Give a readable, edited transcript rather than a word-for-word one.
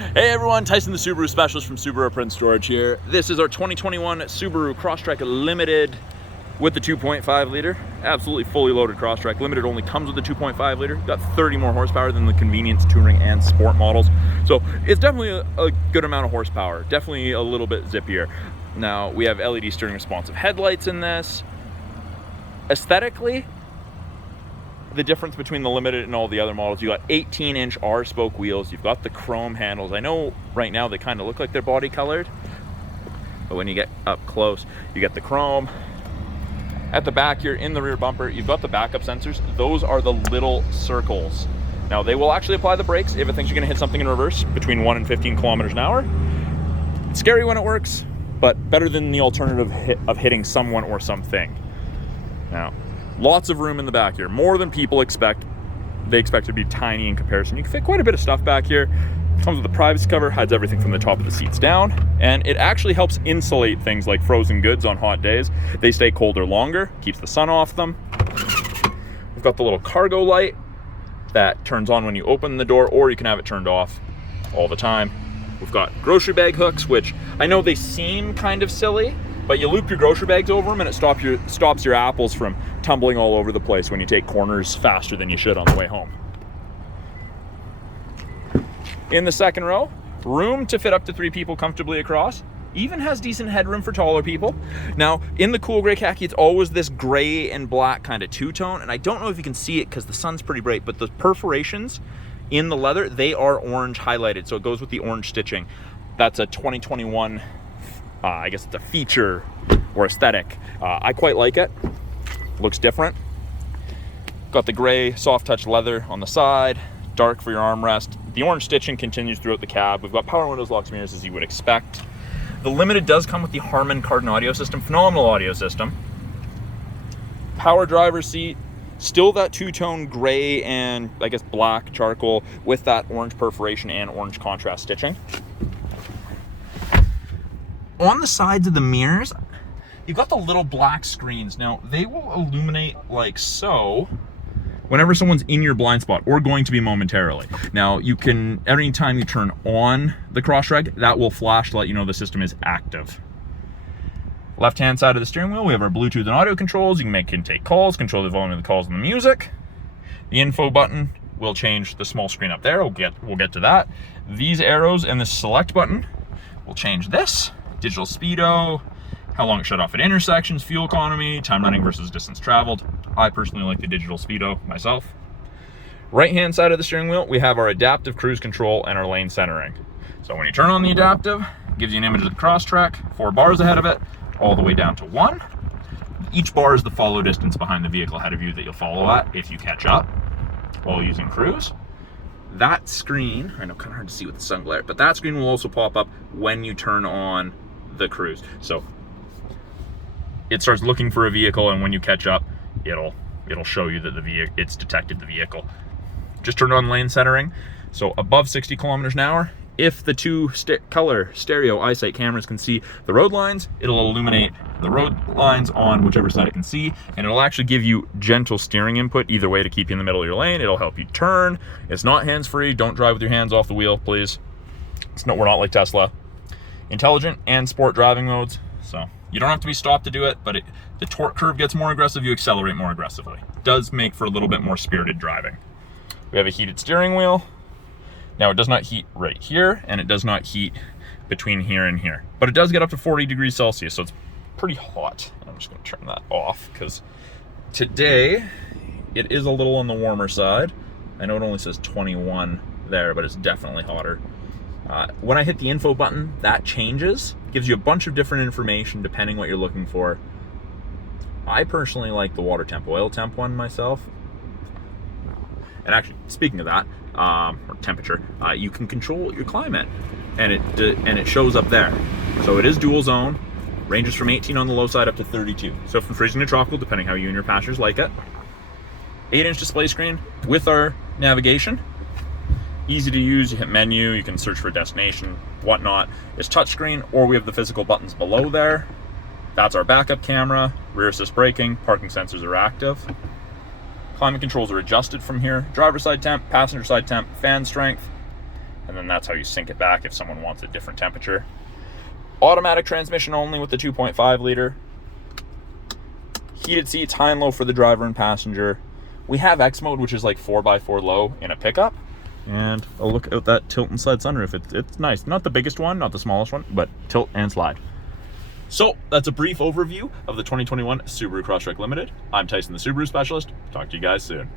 Hey everyone, Tyson the Subaru specialist from Subaru Print Storage here. This is our 2021 Subaru Crosstrek Limited with the 2.5 liter. Absolutely fully loaded Crosstrek. Limited only comes with the 2.5 liter. Got 30 more horsepower than the convenience, touring, and sport models. So it's definitely a good amount of horsepower. Definitely a little bit zippier. Now we have LED steering responsive headlights in this. Aesthetically, the difference between the Limited and all the other models, you got 18-inch R-spoke wheels, you've got the chrome handles. I know right now they kind of look like they're body colored, but when you get up close, you get the chrome. At the back here, in the rear bumper, you've got the backup sensors. Those are the little circles. Now they will actually apply the brakes if it thinks you're gonna hit something in reverse between 1 and 15 kilometers an hour. It's scary when it works, but better than the alternative of hitting someone or something. Now, lots of room in the back here, more than people expect. They expect it to be tiny in comparison. You can fit quite a bit of stuff back here. Comes with a privacy cover, hides everything from the top of the seats down, and it actually helps insulate things like frozen goods on hot days. They stay colder longer, keeps the sun off them. We've got the little cargo light that turns on when you open the door, or you can have it turned off all the time. We've got grocery bag hooks, which I know they seem kind of silly, but you loop your grocery bags over them and it stops your apples from tumbling all over the place when you take corners faster than you should on the way home. In the second row, room to fit up to 3 people comfortably across. Even has decent headroom for taller people. Now, in the cool gray khaki, it's always this gray and black kind of two-tone, and I don't know if you can see it because the sun's pretty bright, but the perforations in the leather, they are orange highlighted, so it goes with the orange stitching. That's a 2021 I guess it's a feature or aesthetic. I quite like it. Looks different. Got the gray soft touch leather on the side, dark for your armrest. The orange stitching continues throughout the cab. We've got power windows, locks, mirrors, as you would expect. The Limited does come with the Harman Kardon audio system, phenomenal audio system. Power driver's seat, still that two-tone gray and I guess black charcoal with that orange perforation and orange contrast stitching. On the sides of the mirrors, you've got the little black screens. Now, they will illuminate like so whenever someone's in your blind spot or going to be momentarily. Now, you can, every time you turn on the Crosstrek, that will flash to let you know the system is active. Left-hand side of the steering wheel, we have our Bluetooth and audio controls. You can take calls, control the volume of the calls and the music. The info button will change the small screen up there. We'll get to that. These arrows and the select button will change this. Digital speedo, how long it shut off at intersections, fuel economy, time running versus distance traveled. I personally like the digital speedo myself. Right hand side of the steering wheel, we have our adaptive cruise control and our lane centering. So when you turn on the adaptive, it gives you an image of the Crosstrek, 4 bars ahead of it, all the way down to 1. Each bar is the follow distance behind the vehicle ahead of you that you'll follow at if you catch up while using cruise. That screen, I know kind of hard to see with the sun glare, but that screen will also pop up when you turn on the cruise. So it starts looking for a vehicle, and when you catch up, it'll show you that it's detected the vehicle. Just turned on lane centering, so above 60 kilometers an hour. If the two color stereo eyesight cameras can see the road lines, it'll illuminate the road lines on whichever side it can see, and it'll actually give you gentle steering input either way to keep you in the middle of your lane. It'll help you turn. It's not hands-free. Don't drive with your hands off the wheel, please. We're not like Tesla. Intelligent and sport driving modes, so you don't have to be stopped to do it, but the torque curve gets more aggressive, you accelerate more aggressively. It does make for a little bit more spirited driving. We have a heated steering wheel. Now, it does not heat right here, and it does not heat between here and here, but it does get up to 40 degrees Celsius, so it's pretty hot. I'm just going to turn that off because today it is a little on the warmer side. I know it only says 21 there, but it's definitely hotter. When I hit the info button, that changes. Gives you a bunch of different information depending what you're looking for. I personally like the water temp, oil temp one myself. And actually, speaking of that, or temperature, you can control your climate, and it shows up there. So it is dual zone, ranges from 18 on the low side up to 32. So from freezing to tropical, depending how you and your passengers like it. 8-inch display screen with our navigation. Easy to use. You hit menu, you can search for a destination, whatnot. It's touchscreen, or we have the physical buttons below there. That's our backup camera, rear assist braking, parking sensors are active. Climate controls are adjusted from here. Driver side temp, passenger side temp, fan strength, and then that's how you sync it back if someone wants a different temperature. Automatic transmission only with the 2.5 liter. Heated seats, high and low for the driver and passenger. We have X mode, which is like 4x4 low in a pickup. And oh, look out that tilt and slide sunroof. It's nice. Not the biggest one, not the smallest one, but tilt and slide. So that's a brief overview of the 2021 Subaru Crosstrek Limited. I'm Tyson, the Subaru specialist. Talk to you guys soon.